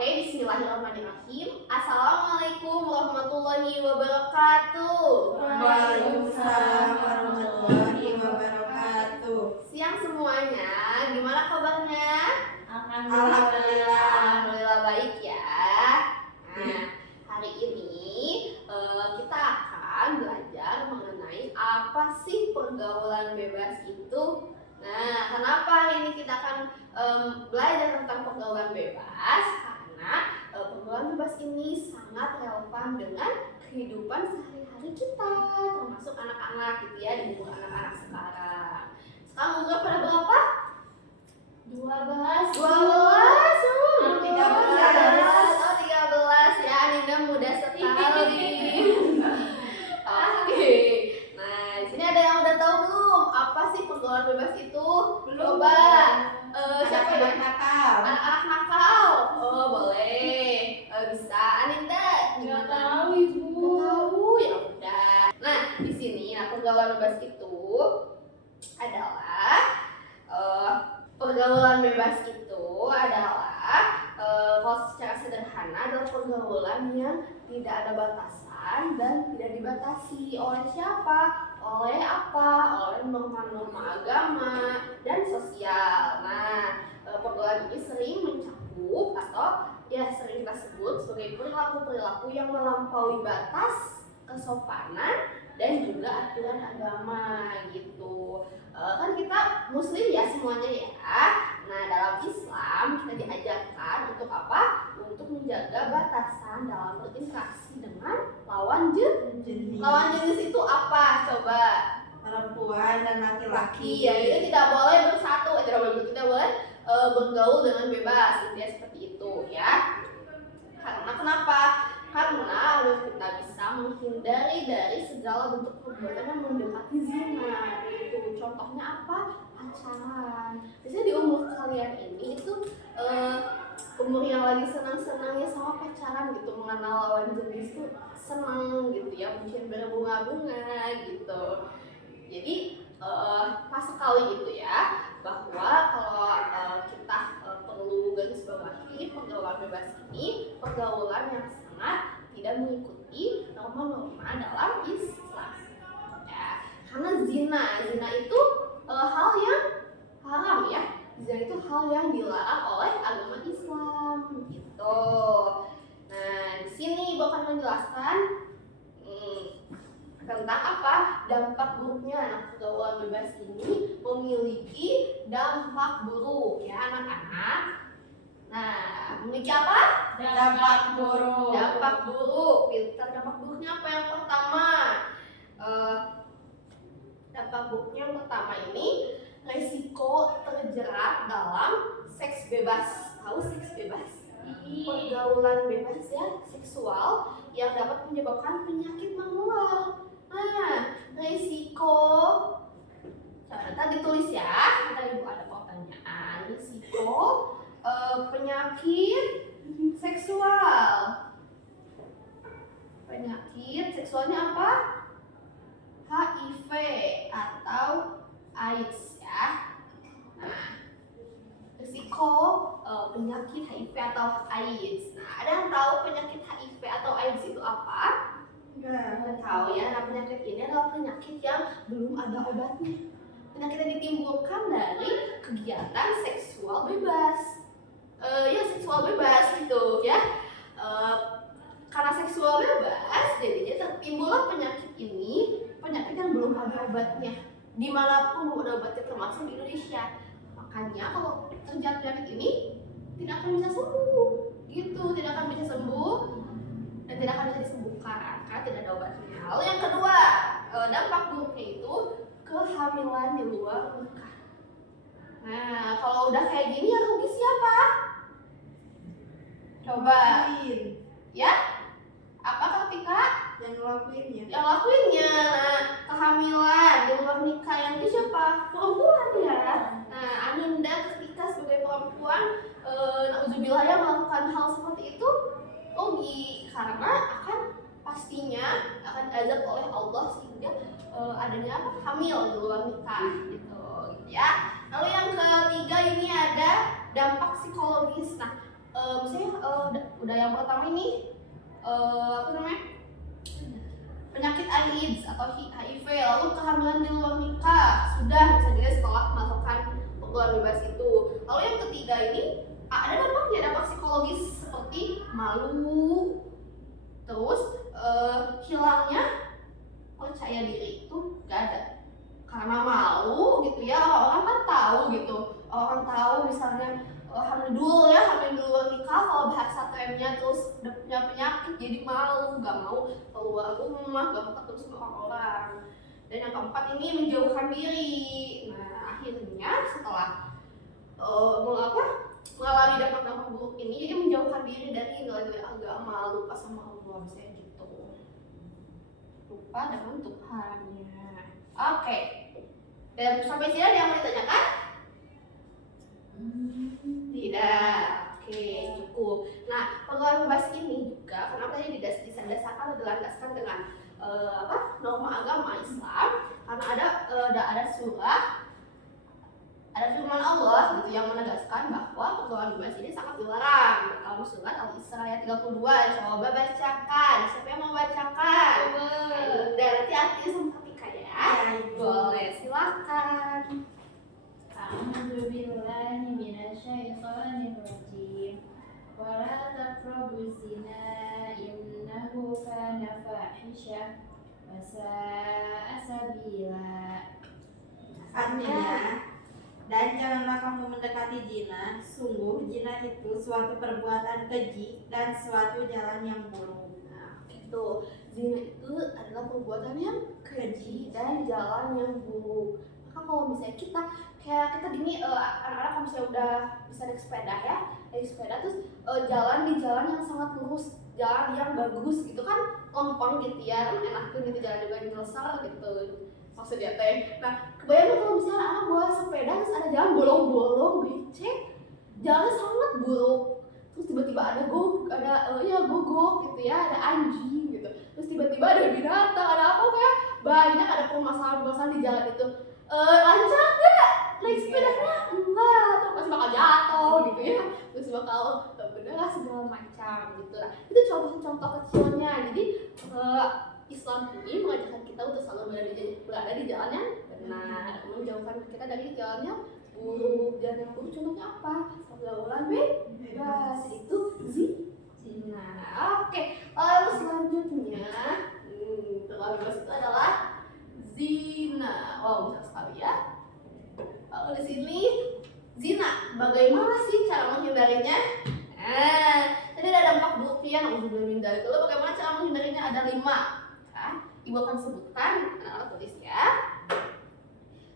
Oke, bismillahirrahmanirrahim. Assalamualaikum warahmatullahi wabarakatuh. Waalaikumsalam warahmatullahi wabarakatuh. Siang semuanya, gimana kabarnya? Alhamdulillah. Alhamdulillah baik ya. Nah, hari ini kita akan belajar mengenai apa sih pergaulan bebas itu. Nah, kenapa hari ini kita akan belajar tentang pergaulan bebas? Karena pergaulan bebas ini sangat relevan dengan kehidupan sehari-hari kita, termasuk anak-anak gitu ya, di umur anak-anak sekarang. Sekarang umur pada berapa? 12. 13 ya, Nina muda sekali. Oke. Nah, di sini ada yang udah tahu belum? Apa sih pergaulan bebas itu? Coba. Siapa ya? Anak-anak nakal. Oh, boleh. Bisa. Aninda? Nggak tahu, Ibu. Nggak tahu, ya udah. Nah, di sini pergaulan bebas itu adalah pergaulan bebas itu adalah kalau secara sederhana adalah pergaulan yang tidak ada batasan dan tidak dibatasi oleh siapa? Oleh apa? Oleh norma-norma agama dan sosial. Nah, pergaulan ini sering mencakup atau ya sering kita sebut sebagai perilaku-perilaku yang melampaui batas kesopanan dan juga aturan agama gitu. Kan kita muslim ya semuanya ya. Nah, dalam Islam kita diajarkan untuk apa? Untuk menjaga batasan dalam berinteraksi dengan lawan jenis. Lawan jenis itu apa? Coba. Perempuan dan laki-laki. Ya, itu tidak boleh bersatu, tidak boleh bergaul dengan bebas, intinya seperti itu ya. Karena kenapa? Karena kita bisa menghindari dari segala bentuk perbuatan yang mendekati zina. Itu contohnya apa? Pacaran. Biasanya di umur kalian ini itu umur yang lagi senang-senangnya sama pacaran gitu, mengenal lawan jenis itu senang gitu ya, mungkin berbunga-bunga gitu. Jadi pas sekali gitu ya, bahwa kalau kita perlu garis bawahi pergaulan bebas ini pergaulan yang sangat tidak mengikuti norma-norma dalam Islam ya. Karena zina itu hal yang haram ya. Zina itu hal yang dilarang oleh agama Islam gitu. Nah, di sini Ibu akan menjelaskan tentang apa dampak buruknya. Nah, pergaulan bebas ini memiliki dampak buruk ya anak-anak. Nah, memiliki apa? Dampak buruk. Dampak buruk. Filter dampak buruknya apa yang pertama? Dampak buruknya yang pertama ini resiko terjerat dalam seks bebas. Tahu seks bebas? Pergaulan bebas ya, seksual yang dapat menyebabkan penyakit menular. Nah, resiko tadi tulis ya, kita Ibu ada pertanyaan. Resiko penyakit seksual. Penyakit seksualnya apa? HIV atau AIDS ya. Nah, risiko penyakit HIV atau AIDS. Nah, ada yang tahu penyakit HIV atau AIDS itu apa? Nggak tahu ya. Nah, penyakit ini adalah penyakit yang belum ada obatnya. Penyakit yang ditimbulkan dari kegiatan seksual bebas. Ya seksual bebas gitu ya. Karena seksual bebas, jadinya tertimbullah penyakit ini, penyakit yang belum ada obatnya. Dimanapun belum ada obatnya, termasuk di Indonesia. Makanya kalau terjadi penyakit ini tidak akan bisa sembuh, gitu, tidak akan bisa sembuh dan tidak akan bisa disembuhkan karena tidak ada obatnya. Lalu yang kedua, dampak buruknya itu kehamilan di luar nikah. Nah, kalau udah kayak gini yang rugi siapa? Coba, ya? Apa ketika yang ngelakuinnya? Yang lakuinnya. Nah, kehamilan di luar nikah yang di siapa? Perempuan ya. Nah, Aninda ketika sebagai perempuan nauzubillah ya melakukan hal seperti itu rugi karena akan pastinya akan azab oleh Allah sehingga adanya apa? Hamil di luar nikah gitu ya. Lalu yang ketiga ini ada dampak psikologis. Nah, misalnya Udah yang pertama ini apa namanya? Penyakit AIDS atau HIV, lalu kehamilan di luar nikah sudah bisa dilihat setelah melakukan penggunaan bebas itu. Lalu yang ketiga ini ada dampaknya, dampak psikologis seperti malu, terus hilangnya percaya diri itu gak ada karena malu gitu ya. Orang kan tahu gitu, orang tahu misalnya hamil dulu ya, hamil di luar nikah, kalau bahasa trennya terus udah punya penyakit jadi malu, gak mau keluar rumah, gak mau ketemu sama orang-orang. Dan yang keempat ini menjauhkan diri. Nah akhirnya setelah mengalami dampak-dampak buruk ini, jadi menjauhkan diri dari nilai-nilai agama, lupa sama Allah, misalnya gitu, lupa dengan Tuhannya. Oke. Dan sampai sini ada yang mau ditanyakan? Tidak. Oke, cukup. Nah, pengalaman bebas ini juga kenapa tadi didasarkan atau dilandaskan dengan norma agama Islam, karena ada surah, ada firman Allah gitu yang menegaskan bahwa penggunaan bebas ini sangat dilarang. Dalam surat Al-Isra ayat 32. Coba bacakan. Siapa yang mau bacakan? Dan nanti artinya sama ketika ya. Boleh, silakan. A'udzu billahi minasyaitonir rajim. Wala taqrabuz zina innahu kana fahisyah wa sa'a sabila. Artinya, dan janganlah kamu mendekati zina, sungguh zina itu suatu perbuatan keji dan suatu jalan yang buruk. Nah, itu zina itu adalah perbuatan yang keji dan jalan yang buruk. Maka kalau misalnya kita gini, anak-anak kalau misalnya udah bisa naik sepeda ya, naik sepeda terus jalan di jalan yang sangat lurus, jalan yang bagus gitu kan, lempeng gitu ya, enakin gitu, jalan juga nyelesar gitu maksudnya teh. Nah kebayang kalau misalnya anak bawa sepeda terus ada jalan bolong-bolong, becek, jalannya sangat buruk, terus tiba-tiba ada gogok gitu ya, ada anjing gitu, terus tiba-tiba ada binatang, ada apa kayak banyak, ada permasalahan-permasalahan di jalan itu. Lancar nggak naik sepedanya? Enggak, atau pasti bakal jatuh gitu ya, terus bakal bener segala macam gitu. Nah itu contoh-contoh kecilnya. Jadi Islam ini mengajarkan kita untuk selalu berada di jalan yang benar, menjauhkan kita dari jalan yang buruk. Jalan yang buruk contohnya apa? Pergaulan bebas, itu zina. Oke, lalu selanjutnya pergaulan bebas itu adalah zina. Wow, bisa sekali ya. Lalu di sini zina, bagaimana sih cara menghindarinya? Tadi ada dampak buruknya, untuk menghindari. Lalu bagaimana cara menghindarinya? Ada 5. Ibu akan sebutkan, anak-anak tulis ya.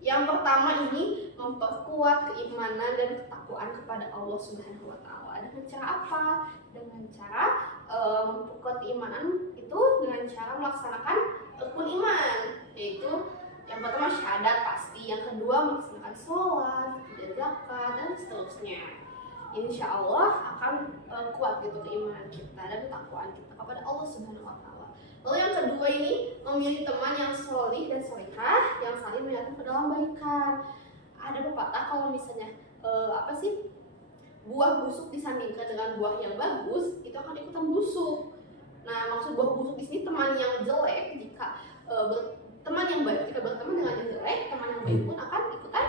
Yang pertama ini memperkuat keimanan dan ketakwaan kepada Allah Subhanahu wa Ta'ala. Dengan cara apa? Dengan cara memperkuat keimanan itu dengan cara melaksanakan rukun iman, yaitu yang pertama syahadat pasti, yang kedua melaksanakan sholat, zakat, dan seterusnya. Insya Allah akan kuat gitu keimanan kita dan ketakwaan kita kepada Allah Subhanahu wa Ta'ala. Lalu yang kedua ini memilih teman yang solih dan solihah yang saling mengingatkan ke dalam baikan. Ada pepatah kalau misalnya buah busuk disandingkan dengan buah yang bagus, itu akan ikutan busuk. Nah maksud buah busuk di sini teman yang jelek, jika teman yang baik jika berteman dengan yang jelek, teman yang baik pun akan ikutan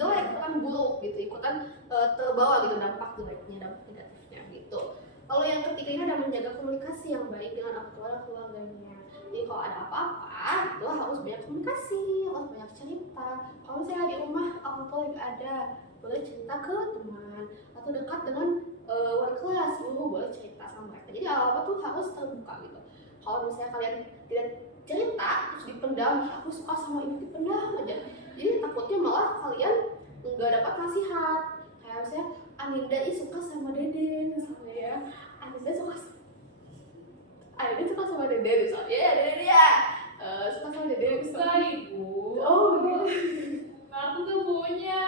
jelek, ikutan buruk gitu, ikutan terbawa gitu dampak jeleknya, dampak negatifnya gitu. Lalu yang ketiga ini ada menjaga komunikasi yang baik dengan orang tua dan keluarganya. Jadi kalau ada apa-apa, itu harus banyak komunikasi, harus banyak cerita. Kalau misalnya di rumah orang tua yang ada, boleh cerita ke teman atau dekat dengan wali kelas, boleh cerita sama mereka. Jadi apa tuh harus terbuka gitu. Kalau misalnya kalian tidak cerita terus dipendam, aku suka sama ini, dipendam aja. Jadi takutnya malah kalian nggak dapat nasihat. Kayak misalnya Anida suka sama Dede misalnya ya, Anida suka sama Dede misalnya ya, Dede ya suka sama Dede misalnya. Ibu. Oh Aku gak punya.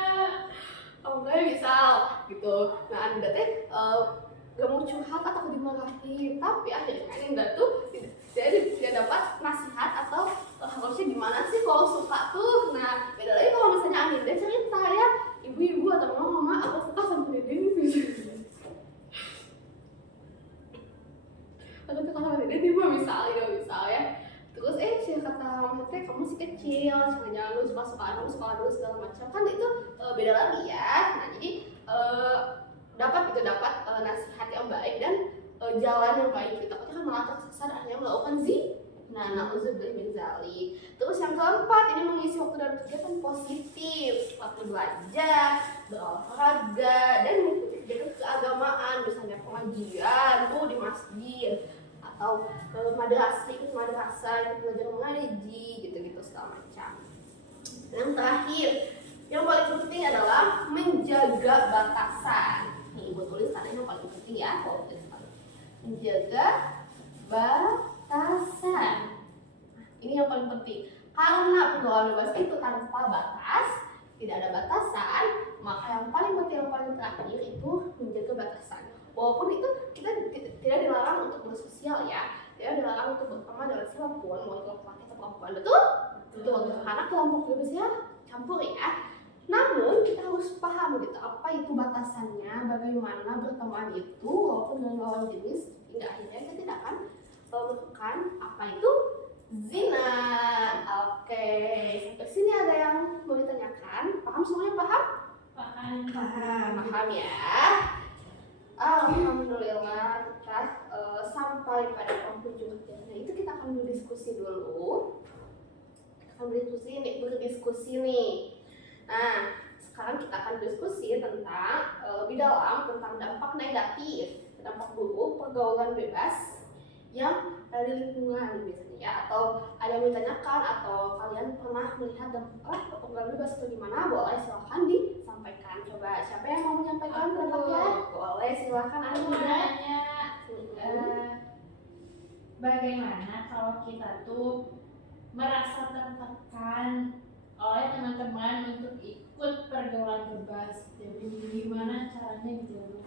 Oh enggak misal gitu. Nah Anida teh gak mau curhat atau dimarahin, tapi akhirnya Anida tuh tidak dapat nasihat atau harusnya gimana sih kalau suka tuh. Nah beda lagi kalau misalnya Anida cerita ya, ibu atau mama aku suka sama Dede gitu. aku tuh kalau ini tiba misal ya. Terus sih kata mama teh kamu masih kecil, jangan lu suka sekolah dulu segala macam, kan itu beda lagi ya. Nah jadi dapat nasihat yang baik dan jalan yang baik. Kita kan malah tersesat akhirnya melakukan nah na'udzubillah min dzalik. Terus yang keempat, ini mengisi waktu dalam kegiatan positif, waktu belajar, berolahraga, dan mengikuti kegiatan keagamaan, misalnya pengajian tuh di masjid atau madrasah, ikut belajar mengaji, gitu-gitu segala macam. Yang terakhir, yang paling penting adalah menjaga batasan. Nih, gue tulis karena yang paling penting ya, kalau menjaga batasan. Nah, ini yang paling penting. Karena pergaulan bebas itu tanpa batas, tidak ada batasan, maka yang paling penting, yang paling terakhir itu menjaga batasan. Walaupun itu kita tidak dilarang untuk bersosial ya, tidak dilarang untuk berteman dengan siapapun, mau itu laki-laki atau perempuan, betul? Betul. Karena kelompok bebasnya campur ya. Namun kita harus paham gitu apa itu batasannya, bagaimana berteman itu walaupun dengan lawan jenis, hingga akhirnya kita tidak akan melakukan apa itu zina. Oke, sampai sini ada yang mau ditanyakan? Paham semuanya? Paham ya. Alhamdulillah kita sampai pada penghujung acara. Itu kita akan berdiskusi dulu. Berdiskusi nih. Nah, sekarang kita akan diskusi tentang lebih dalam tentang dampak negatif, dampak buruk pergaulan bebas yang dari lingkungan biasanya ya, atau ada yang ditanyakan atau kalian pernah melihat dampak pergaulan bebas itu gimana? Boleh silahkan disampaikan. Coba siapa yang mau menyampaikan pendapatnya? Boleh silahkan. Aku mau nanya, bagaimana kalau kita tuh merasa tertekan oleh teman-teman untuk ikut pergaulan bebas, jadi gimana caranya gitu?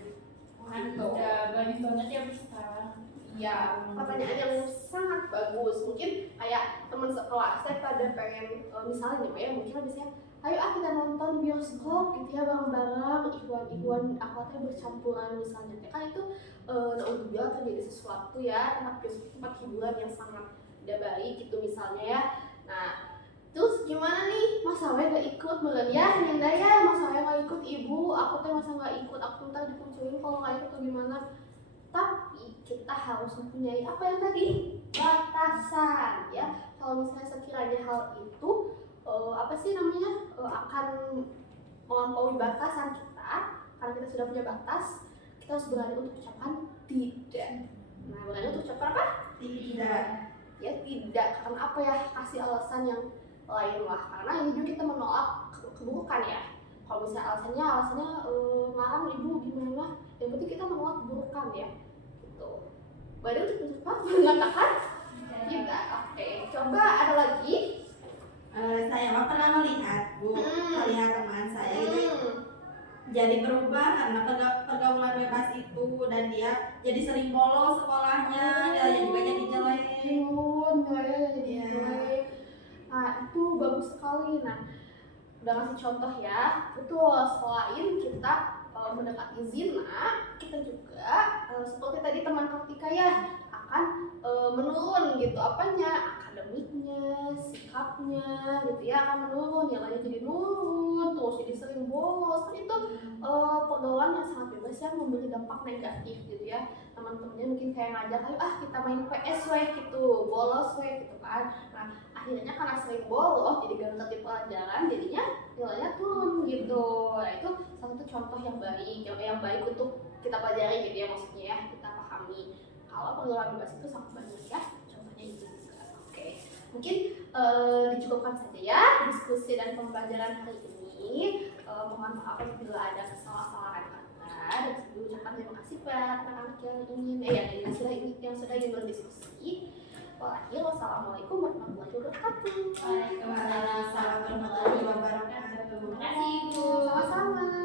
Kan udah banyak banget ya sekarang. Ya, pertanyaan yang sangat bagus. Mungkin kayak teman sekelas saya pada pengen misalnya nih ya, mungkin biasanya ayo kita nonton bioskop gitu ya bareng-bareng, ikhwan akhwatnya bercampuran misalnya. Kan itu naudzubillah terjadi sesuatu ya, tempat bioskop tempat hiburan yang sangat tidak baik gitu misalnya ya. Nah, terus gimana nih, Mas Awe gak ikut meren ya, Ninda ya, Mas Awe gak ikut ibu, aku tuh masa gak ikut, aku ntar dikunculin kalau gak ikut atau gimana. Tapi kita harus mempunyai apa yang tadi? Batasan ya. Kalau misalnya sekiranya hal itu akan melampaui batasan kita, karena kita sudah punya batas, kita harus berani untuk ucapkan tidak. Nah, berani untuk ucapkan apa? Tidak. Ya tidak, karena apa ya, kasih alasan yang lain lah, karena ini juga kita menolak keburukan ya. Kalau misalnya alasannya marah ibu gimana, yang penting kita menolak keburukan ya gitu. Baru untuk mengatakan tidak. Oke, coba ada lagi. Saya mah pernah melihat melihat teman saya itu jadi berubah karena pergaulan bebas itu, dan dia jadi sering bolos sekolahnya, dia juga jadi jelek. Jadi jelek. Nah itu bagus sekali. Nah udah ngasih contoh ya, betul. Selain kita mendekati zina, kita juga seperti tadi teman Kartika ya akan menurun gitu apanya, akademiknya, sikapnya gitu ya akan menurun, nilainya jadi nurun, terus jadi sering bolos. Kan itu pergaulan yang sangat bebas yang memberi dampak negatif gitu ya. Teman-temannya mungkin kayak ngajak ayo kita main PS gitu, bolos gitu kan. Nah akhirnya karena sering bolos jadi gak tertib pelajaran, jadinya nilainya turun gitu. Nah itu salah satu contoh yang baik untuk kita pelajari gitu ya, maksudnya ya kita pahami kalau pergaulan bebas itu sangat banyak ya, contohnya itu juga. Oke, mungkin dicukupkan saja ya diskusi dan pembelajaran hari ini. Mohon maaf apabila ada kesalahan kata, dan sebelum ucapkan terima kasih buat anak-anak yang sudah ingin berdiskusi. Wassalamualaikum warahmatullahi wabarakatuh. Waalaikumsalam warahmatullahi wabarakatuh. Terima kasih Ibu. Sama-sama.